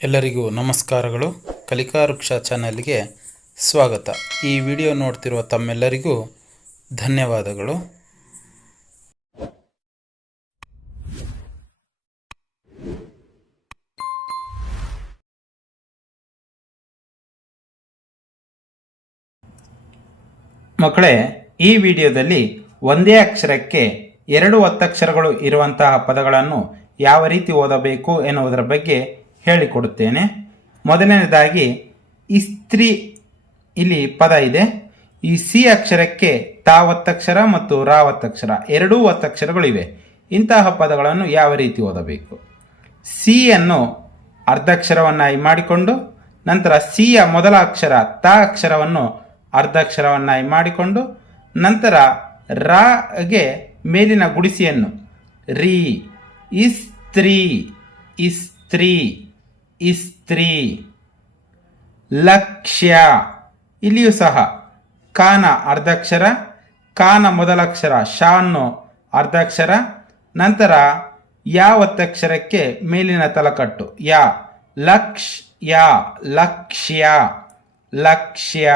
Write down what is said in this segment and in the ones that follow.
ಎಲ್ಲರಿಗೂ ನಮಸ್ಕಾರಗಳು. ಕಲಿಕಾ ವೃಕ್ಷ ಚಾನಲ್ಗೆ ಸ್ವಾಗತ. ಈ ವಿಡಿಯೋ ನೋಡ್ತಿರುವ ತಮ್ಮೆಲ್ಲರಿಗೂ ಧನ್ಯವಾದಗಳು. ಮಕ್ಕಳೇ, ಈ ವಿಡಿಯೋದಲ್ಲಿ ಒಂದೇ ಅಕ್ಷರಕ್ಕೆ ಎರಡು ಒತ್ತಕ್ಷರಗಳು ಇರುವಂತಹ ಪದಗಳನ್ನು ಯಾವ ರೀತಿ ಓದಬೇಕು ಎನ್ನುವುದರ ಬಗ್ಗೆ ಹೇಳಿಕೊಡುತ್ತೇನೆ. ಮೊದಲನೇದಾಗಿ ಇಸ್ತ್ರಿ, ಇಲ್ಲಿ ಪದ ಇದೆ. ಈ ಸಿ ಅಕ್ಷರಕ್ಕೆ ತಾ ಒತ್ತಕ್ಷರ ಮತ್ತು ರಾ ಒತ್ತಕ್ಷರ ಎರಡೂ ಒತ್ತಕ್ಷರಗಳಿವೆ. ಇಂತಹ ಪದಗಳನ್ನು ಯಾವ ರೀತಿ ಓದಬೇಕು? ಸಿ ಅನ್ನು ಅರ್ಧಕ್ಷರವನ್ನಾಗಿ ಮಾಡಿಕೊಂಡು, ನಂತರ ಸಿಯ ಮೊದಲ ಅಕ್ಷರ ತಾ ಅಕ್ಷರವನ್ನು ಅರ್ಧಕ್ಷರವನ್ನಾಗಿ ಮಾಡಿಕೊಂಡು, ನಂತರ ರಾಗೆ ಮೇಲಿನ ಗುಡಿಸಿಯನ್ನು ರೀ, ಇಸ್ತ್ರಿ ಇಸ್ತ್ರಿ ಇಸ್ತ್ರಿ. ಲಕ್ಷ್ಯ, ಇಲ್ಲಿಯೂ ಸಹ ಕಾನ ಅರ್ಧಕ್ಷರ, ಕಾನ ಮೊದಲಕ್ಷರ ಶಾನ್ನು ಅರ್ಧಕ್ಷರ, ನಂತರ ಯಾ ಒತ್ತಕ್ಷರಕ್ಕೆ ಮೇಲಿನ ತಲಕಟ್ಟು ಯಾ, ಲಕ್ಷ್ ಯಾ ಲಕ್ಷ್ಯ ಲಕ್ಷ್ಯ.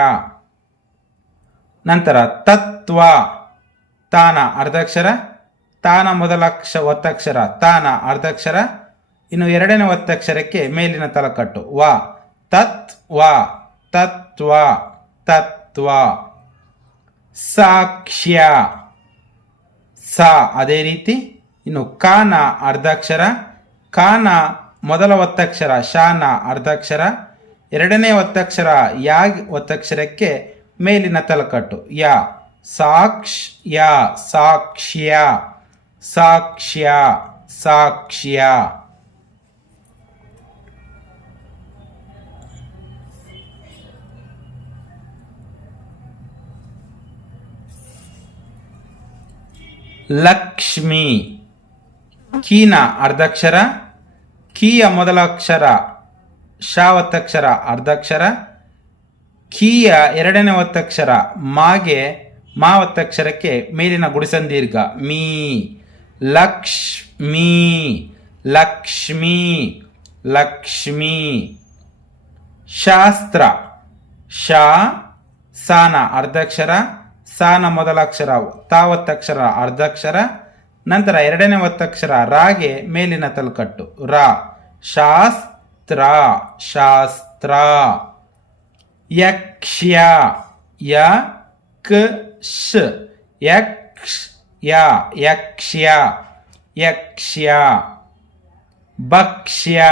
ನಂತರ ತತ್ವ, ತಾನ ಅರ್ಧಕ್ಷರ, ತಾನ ಮೊದಲ ಒತ್ತಕ್ಷರ ತಾನ ಅರ್ಧಕ್ಷರ, ಇನ್ನು ಎರಡನೇ ಒತ್ತಕ್ಷರಕ್ಕೆ ಮೇಲಿನ ತಲಕಟ್ಟು ವ, ತತ್ವ ತತ್ವ ತತ್ವ. ಸಾಕ್ಷ್ಯ, ಸ ಅದೇ ರೀತಿ. ಇನ್ನು ಕಾನ ಅರ್ಧಕ್ಷರ, ಕಾನ ಮೊದಲ ಒತ್ತಕ್ಷರ ಶಾನ ಅರ್ಧಕ್ಷರ, ಎರಡನೇ ಒತ್ತಕ್ಷರ ಯಾ ಒತ್ತಕ್ಷರಕ್ಕೆ ಮೇಲಿನ ತಲಕಟ್ಟು ಯಾ, ಸಾಕ್ಷ್ ಯಾ ಸಾಕ್ಷ್ಯ ಸಾಕ್ಷ್ಯ ಸಾಕ್ಷ್ಯ. ಲಕ್ಷ್ಮಿ, ಕೀನ ಅರ್ಧಕ್ಷರ, ಕೀಯ ಮೊದಲ ಅಕ್ಷರ ಶಾ ಒತ್ತಕ್ಷರ ಅರ್ಧಕ್ಷರ, ಕೀಯ ಎರಡನೇ ಒತ್ತಕ್ಷರ ಮಾಗೆ ಮಾ ಒತ್ತಕ್ಷರಕ್ಕೆ ಮೇಲಿನ ಗುಡಿಸಂದೀರ್ಘ ಮೀ, ಲಕ್ಷ್ಮೀ ಲಕ್ಷ್ಮೀ ಲಕ್ಷ್ಮೀ. ಶಾಸ್ತ್ರ, ಶಾ ಸಾನ ಅರ್ಧಕ್ಷರ, ಸಾನ ಮೊದಲ ಅಕ್ಷರ ತಾ ಒತ್ತಕ್ಷರ ಅರ್ಧಕ್ಷರ, ನಂತರ ಎರಡನೇ ಒತ್ತಕ್ಷರ ರಾಗೆ ಮೇಲಿನ ತಲಕಟ್ಟು ರಾ, ಶಾಸ್ತ್ರ ಶಾಸ್ತ್ರ. ಯಕ್ಷ್ಯ, ಯ ಕ ಶ್ ಯಕ್ಷ ಯ ಯಕ್ಷ್ಯ ಯಕ್ಷ್ಯ. ಭಕ್ಷ್ಯ,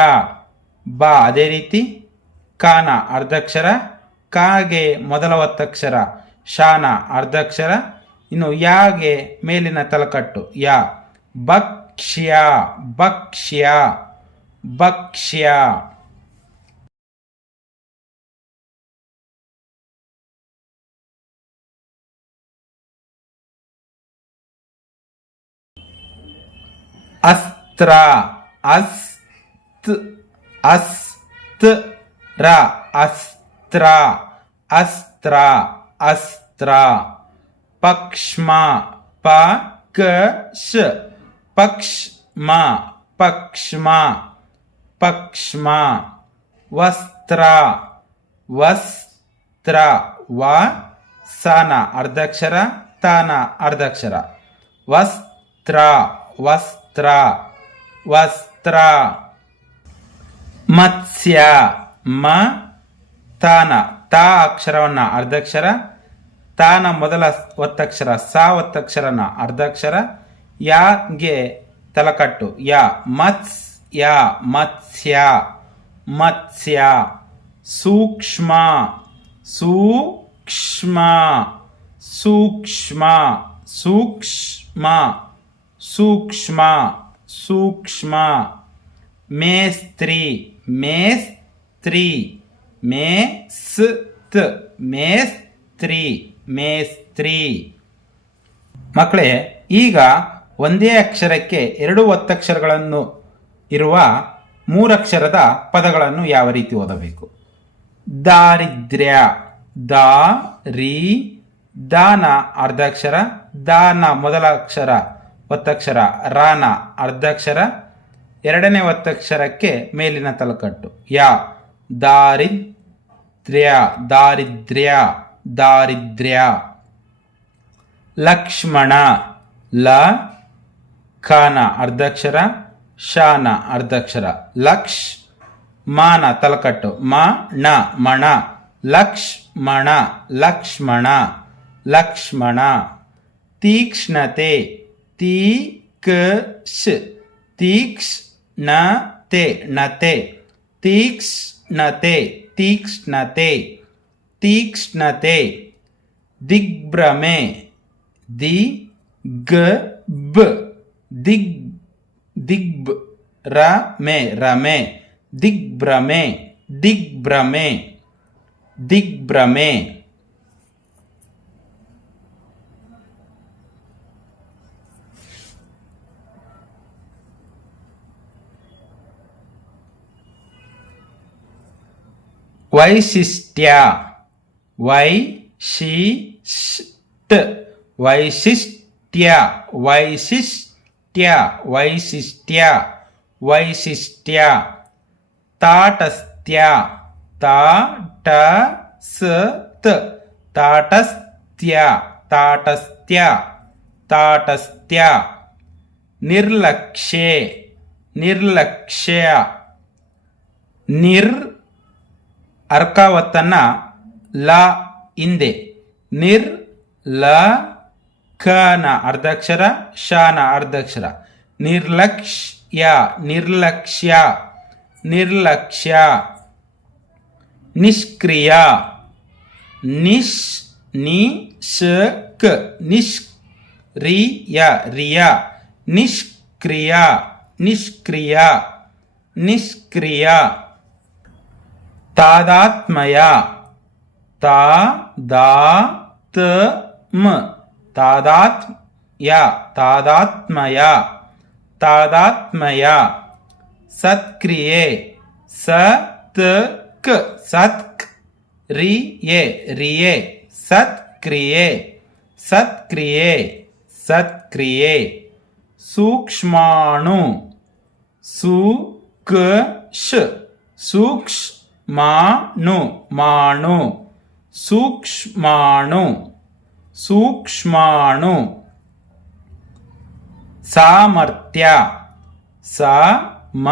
ಬ ಅದೇ ರೀತಿ, ಕಾನ ಅರ್ಧಕ್ಷರ, ಕಾಗೆ ಮೊದಲ ಒತ್ತಕ್ಷರ ಶಾನ ಅರ್ಧಕ್ಷರ, ಇನ್ನು ಯಾಗೆ ಮೇಲಿನ ತಲಕಟ್ಟು ಯಾ, ಭಕ್ಷ್ಯ ಭಕ್ಷ್ಯ ಭಕ್ಷ್ಯ. ಅಸ್ತ್ರ, ಅಸ್ತ್ ಅಸ್ತ್ ರ ಅಸ್ತ್ರ ಅಸ್ತ್ರ ಅಸ್ತ್ರ. ಪಕ್ಷ್ಮ, ಪ ಕ ಶ ಪಕ್ಷ್ಮ ಪಕ್ಷ್ಮ ಪಕ್ಷ್ಮ. ವಸ್ತ್ರ, ವಸ್ತ್ರ ವ ಸಾನ ಅರ್ಧಕ್ಷರ ತಾನ ಅರ್ಧಕ್ಷರ ವಸ್ತ್ರ ವಸ್ತ್ರ ವಸ್ತ್ರ. ಮತ್ಸ್ಯ, ಮ ತಾನ ತಾ ಅಕ್ಷರವನ್ನ ಅರ್ಧಕ್ಷರ, ತಾನ ಮೊದಲ ಒತ್ತಕ್ಷರ ಸಾ ಒತ್ತಕ್ಷರನ ಅರ್ಧಕ್ಷರ, ಯಾಗೆ ತಲಕಟ್ಟು ಯಾ, ಮತ್ಸ್ಯ ಮತ್ಸ್ಯ ಮತ್ಸ್ಯ. ಸೂಕ್ಷ್ಮ, ಸೂಕ್ಷ್ಮ ಸೂಕ್ಷ್ಮ ಸೂಕ್ಷ್ಮ ಸೂಕ್ಷ್ಮ ಸೂಕ್ಷ್ಮ. ಮೇಸ್ತ್ರಿ, ಮೇಸ್ತ್ರಿ ಮೇಸ್ತ್ ಮೇಸ್ತ್ರಿ ಮೇಸ್ತ್ರಿ. ಮಕ್ಕಳೇ, ಈಗ ಒಂದೇ ಅಕ್ಷರಕ್ಕೆ ಎರಡು ಒತ್ತಕ್ಷರಗಳನ್ನು ಇರುವ ಮೂರಕ್ಷರದ ಪದಗಳನ್ನು ಯಾವ ರೀತಿ ಓದಬೇಕು? ದಾರಿದ್ರ್ಯ, ದಾ ರಿ ದಾನ ಅರ್ಧಾಕ್ಷರ, ದಾನ ಮೊದಲ ಅಕ್ಷರ ಒತ್ತಕ್ಷರ ರಾನ ಅರ್ಧಾಕ್ಷರ, ಎರಡನೇ ಒತ್ತಕ್ಷರಕ್ಕೆ ಮೇಲಿನ ತಲಕಟ್ಟು ಯಾ. ದಾರಿದ್ರ್ಯ ದಾರಿದ್ರ್ಯ ದಾರಿದ್ರ್ಯ. ಲಕ್ಷ್ಮಣ ಲ ಖಾನ ಅರ್ಧಕ್ಷರ ಶಾನ ಅರ್ಧಕ್ಷರ. ಲಕ್ಷ್ ಮಾನ ತಲಕಟ್ಟು ಮ ಣ ಮಣ. ಲಕ್ಷ್ಮಣ ಲಕ್ಷ್ಮಣ ಲಕ್ಷ್ಮಣ. ತೀಕ್ಷ್ಣತೆ ತೀಕ್ಷ ತೀಕ್ಷ್ಣತೆ ನತೆ. ತೀಕ್ಷ್ಣತೆ ತೀಕ್ಷ್ಣತೆ ತೀಕ್ಷ್ಣತೆ. ದಿಗ್ಭ್ರಮೆ ದಿಗ್ಬ್ ದಿಗ್ಬ್ ರಮೆ ರಮೆ. ದಿಗ್ಭ್ರಮೆ ದಿಗ್ಭ್ರಮೆ ದಿಗ್ಭ್ರಮೆ. ವೈಶಿಷ್ಟ್ಯ ವೈಶಿಷ್ಟ್ ವೈಶಿಷ್ಟ್ಯ ವೈಶಿಷ್ಟ್ಯ ವೈಶಿಷ್ಟ್ಯ ವೈಶಿಷ್ಟ್ಯ. ತಾಟಸ್ಥ್ಯ ತಾಟಸ್ತ್ ತಾಟಸ್ಥ್ಯ ತಾಟಸ್ಥ್ಯ ತಾಟಸ್ಥ್ಯ. ನಿರ್ಲಕ್ಷ್ಯೆ ನಿರ್ಲಕ್ಷ್ಯ. ನಿರ್ ಅರ್ಕಾವತ್ತನ್ನ ಲ ಹಿಂದೆ. ನಿರ್ ಲ ಖನ ಅರ್ಧಕ್ಷರ ಶಾನ ಅರ್ಧಕ್ಷರ. ನಿರ್ಲಕ್ಷ್ಯ ನಿರ್ಲಕ್ಷ್ಯ ನಿರ್ಲಕ್ಷ್ಯ. ನಿಷ್ಕ್ರಿಯ ನಿಶ್ ನಿಷ್ಕ್ ನಿಷ್ಕ್ರಿಯ ರಿಯ. ನಿಷ್ಕ್ರಿಯ ನಿಷ್ಕ್ರಿಯ ನಿಷ್ಕ್ರಿಯ. ತಾದಾತ್ಮ್ಯ ತಾದಾತ್ಮ ತಾದಾತ್ಮ್ಯ ತಾದಾತ್ಮ್ಯ ತಾದಾತ್ಮ್ಯ. ಸತ್ಕ್ರಿಯೆ ಸತ್ಕ್ ಸತ್ಕ್ ರಿಯೆ ರಿಯೆ. ಸತ್ಕ್ರಿಯೆ ಸತ್ಕ್ರಿಯೆ ಸತ್ಕ್ರಿಯೆ. ಸೂಕ್ಷ್ಮಾಣು ಸೂಕ್ಷ ಸೂಕ್ಷ್ಮಾಣು ಮಾಣು. ಸೂಕ್ಷ್ಮಾಣು ಸೂಕ್ಷ್ಮಾಣು. ಸಾಮರ್ಥ್ಯ ಸ ಮ.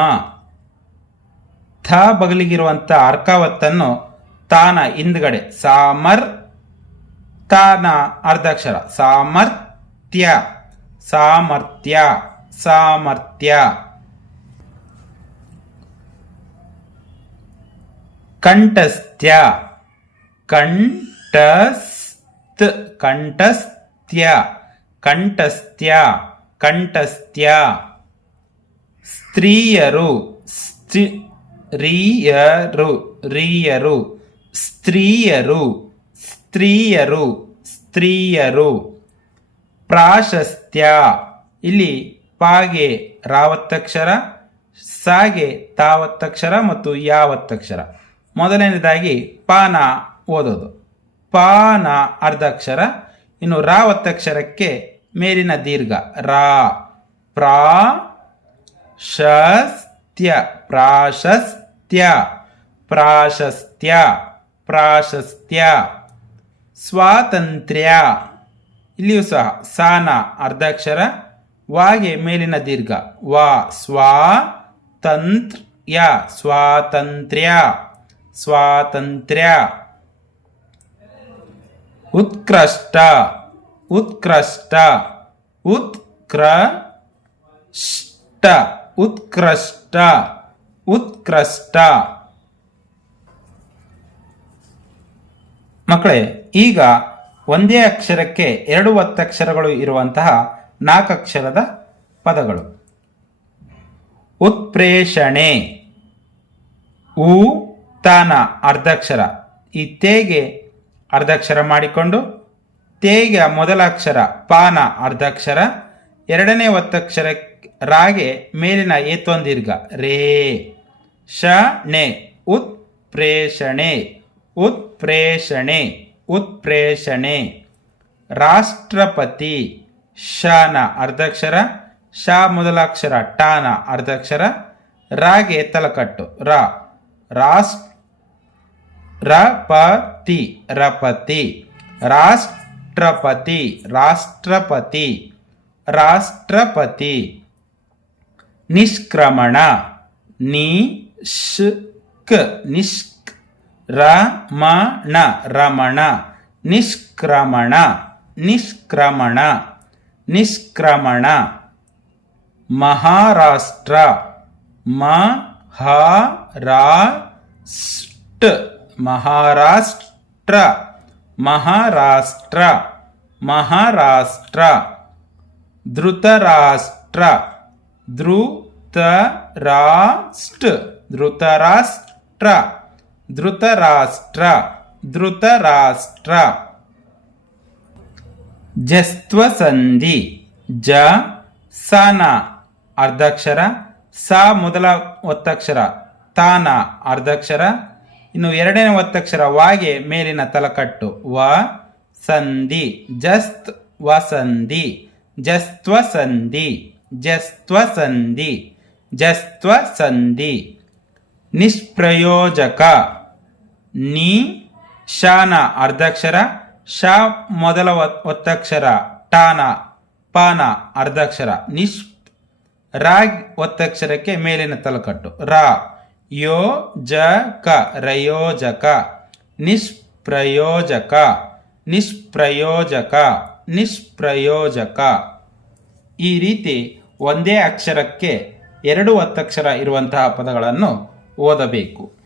ಥ ಬಗಲಿಗಿರುವಂಥ ಅರ್ಕಾವತ್ತನ್ನು ತಾನ ಹಿಂದ್ಗಡೆ ಸಾಮರ್ ತಾನ ಅರ್ಧಾಕ್ಷರ. ಸಾಮರ್ಥ್ಯ ಸಾಮರ್ಥ್ಯ ಸಾಮರ್ಥ್ಯ. ಕಂಠಸ್ಥ್ಯ ಕಂಠಸ್ತ್ ಕಂಠಸ್ಥ್ಯ ಕಂಠಸ್ಥ್ಯ ಕಂಠಸ್ಥ್ಯ. ಸ್ತ್ರೀಯರು ಸ್ತ್ರೀಯರು ರಿಯರು ಸ್ತ್ರೀಯರು ಸ್ತ್ರೀಯರು ಸ್ತ್ರೀಯರು. ಪ್ರಾಶಸ್ತ್ಯ ಇಲ್ಲಿ ಪಾಗೆ ರಾವತ್ತಕ್ಷರ ಸಾಗೆ ತಾವತ್ತಕ್ಷರ ಮತ್ತು ಯಾವತ್ತಕ್ಷರ. ಮೊದಲನೇದಾಗಿ ಪಾನ ಓದೋದು. ಪಾನ ಅರ್ಧಾಕ್ಷರ. ಇನ್ನು ರಾವತ್ತಕ್ಷರಕ್ಕೆ ಮೇಲಿನ ದೀರ್ಘ ರಾ. ಪ್ರಾಶಸ್ತ್ಯ ಪ್ರಾಶಸ್ತ್ಯ ಪ್ರಾಶಸ್ತ್ಯ ಪ್ರಾಶಸ್ತ್ಯ. ಸ್ವಾತಂತ್ರ್ಯ ಇಲ್ಲಿಯೂ ಸಹ ಸಾನ ಅರ್ಧಾಕ್ಷರ ವಾಗೆ ಮೇಲಿನ ದೀರ್ಘ ವಾ. ಸ್ವಾತಂತ್ರ್ಯ ಸ್ವಾತಂತ್ರ್ಯ ಸ್ವಾತಂತ್ರ್ಯ. ಉತ್ಕೃಷ್ಟ ಉತ್ಕೃಷ್ಟ ಉತ್ಕೃಷ್ಟ ಉತ್ಕೃಷ್ಟ ಉತ್ಕೃಷ್ಟ. ಮಕ್ಕಳೇ, ಈಗ ಒಂದೇ ಅಕ್ಷರಕ್ಕೆ ಎರಡು ಒತ್ತಕ್ಷರಗಳು ಇರುವಂತಹ ನಾಲ್ಕಕ್ಷರದ ಪದಗಳು. ಉತ್ಪ್ರೇಷಣೆ ಉ ತಾನ ಅರ್ಧಾಕ್ಷರ. ಈ ತೇಗೆ ಅರ್ಧಾಕ್ಷರ ಮಾಡಿಕೊಂಡು ತೇಗೆ ಮೊದಲ ಅಕ್ಷರ ಪಾನ ಅರ್ಧಾಕ್ಷರ. ಎರಡನೇ ಒತ್ತಕ್ಷರ ರಾಗೆ ಮೇಲಿನ ಏತೊಂದೀರ್ಘ ರೇ. ಶಣೆ ಉತ್ಪ್ರೇಷಣೆ ಉತ್ಪ್ರೇಷಣೆ ಉತ್ಪ್ರೇಷಣೆ. ರಾಷ್ಟ್ರಪತಿ ಶನ ಅರ್ಧಾಕ್ಷರ ಶ ಮೊದಲ ಅಕ್ಷರ ಟಾನ ಅರ್ಧಾಕ್ಷರ, ರಾಗೆ ತಲಕಟ್ಟು ರಾ, ರಪತಿ ರಪತಿ, ರಾಷ್ಟ್ರಪತಿ ರಾಷ್ಟ್ರಪತಿ ರಾಷ್ಟ್ರಪತಿ. ನಿಷ್ಕ್ರಮಣ ನಿಷ್ಕ್ ರಮಣ ರಮಣ, ನಿಷ್ಕ್ರಮಣ ನಿಷ್ಕ್ರಮಣ ನಿಷ್ಕ್ರಮಣ. ಮಹಾರಾಷ್ಟ್ರ ಮಹಾರಾಷ್ಟ್ರ ಮಹಾರಾಷ್ಟ್ರ ಮಹಾರಾಷ್ಟ್ರ. ಧೃತರಾಷ್ಟ್ರ ಧೃತರಾಷ್ಟ್ರ ಧೃತರಾಷ್ಟ್ರ ಧೃತರಾಷ್ಟ್ರ. ಜಸ್ತ್ವ ಸಂಧಿ ಜ ಸನ ಅರ್ಧಾಕ್ಷರ, ಸ ಮೊದಲ ಒತ್ತಕ್ಷರ ತಾನ ಅರ್ಧಾಕ್ಷರ, ಇನ್ನು ಎರಡನೇ ಒತ್ತಕ್ಷರ ವಾಗೆ ಮೇಲಿನ ತಲಕಟ್ಟು ವ ಸಂಧಿ, ಜಸ್ತ್ ವಸಂಧಿ ಜಸ್ತ್ವ ಸಂಧಿ ಜಸ್ತ್ವ ಸಂಧಿ ಜಸ್ತ್ವ ಸಂಧಿ. ನಿಷ್ಪ್ರಯೋಜಕ ನಿ ಶಾನ ಅರ್ಧಾಕ್ಷರ, ಶ ಮೊದಲ ಒತ್ತಕ್ಷರ ಟಾನ ಪಾನ ಅರ್ಧಾಕ್ಷರ, ರಾಗ್ ಒತ್ತಕ್ಷರಕ್ಕೆ ಮೇಲಿನ ತಲಕಟ್ಟು ರಾ, ಯೋಜಕ ರಯೋಜಕ, ನಿಷ್ಪ್ರಯೋಜಕ ನಿಷ್ಪ್ರಯೋಜಕ ನಿಷ್ಪ್ರಯೋಜಕ. ಈ ರೀತಿ ಒಂದೇ ಅಕ್ಷರಕ್ಕೆ ಎರಡು ಒತ್ತಕ್ಷರ ಇರುವಂತಹ ಪದಗಳನ್ನು ಓದಬೇಕು.